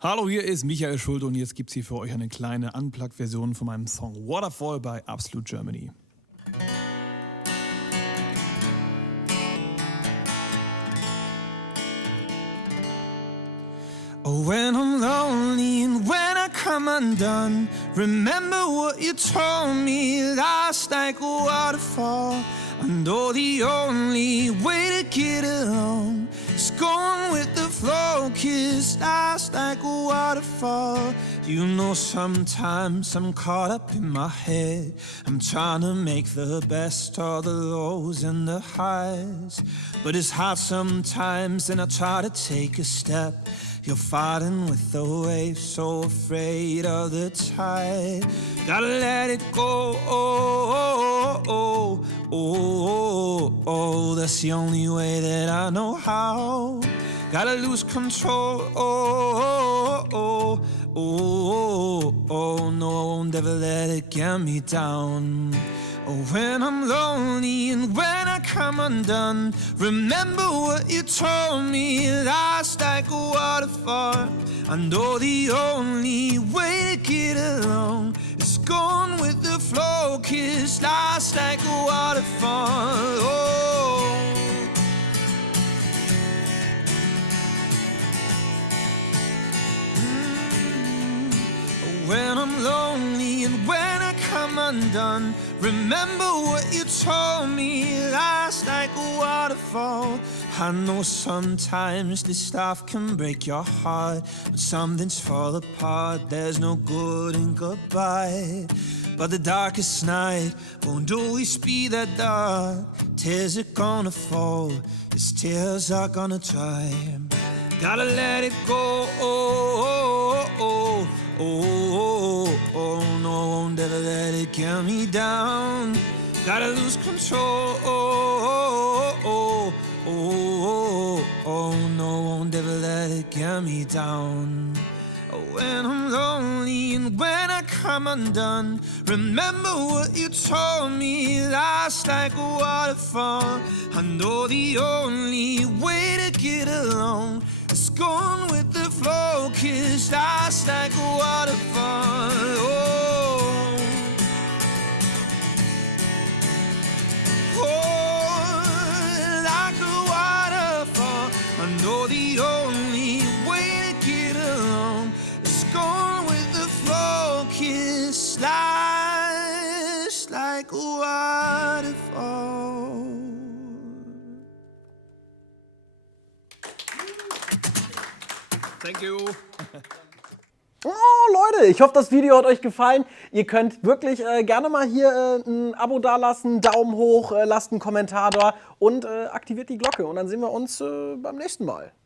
Hallo, hier ist Michael Schulte und jetzt gibt's hier für euch eine kleine Unplugged-Version von meinem Song Waterfall bei Absolute Germany. Oh, when I'm lonely and when I come undone, remember what you told me last like a waterfall. I know the only way to get along is going with the flow, kiss last like a waterfall. You know sometimes I'm caught up in my head, I'm trying to make the best of the lows and the highs, but it's hard sometimes and I try to take a step. You're fighting with the waves, so afraid of the tide. Gotta let it go, oh, oh, oh, oh, oh. That's the only way that I know how. Gotta lose control, oh, oh, oh, oh, oh. No, I won't ever let it get me down. Oh, when I'm lonely and when I come undone, remember what you told me last like a waterfall. I know the only way to get along is going with the flow, kiss last like a waterfall. Oh. When I'm lonely and when I come undone, remember what you told me last like a waterfall. I know sometimes this stuff can break your heart. When something's fall apart, there's no good in goodbye. But the darkest night won't always be that dark. Tears are gonna fall, these tears are gonna dry. Gotta let it go, oh, oh, oh. Oh, oh, oh, no, I won't ever let it get me down. Gotta lose control, oh, oh, oh, oh, oh, no, I won't ever let it get me down. Oh, when I'm lonely and when I come undone, remember what you told me last like a waterfall. I know the only way to get along is going with the flow, kiss last like a waterfall. Oh, oh, like a waterfall. I know the only way to get along is going with the flow, kiss last like a waterfall. Thank you. Oh, Leute, ich hoffe, das Video hat euch gefallen. Ihr könnt wirklich gerne mal hier ein Abo dalassen, Daumen hoch, lasst einen Kommentar da und aktiviert die Glocke. Und dann sehen wir uns beim nächsten Mal.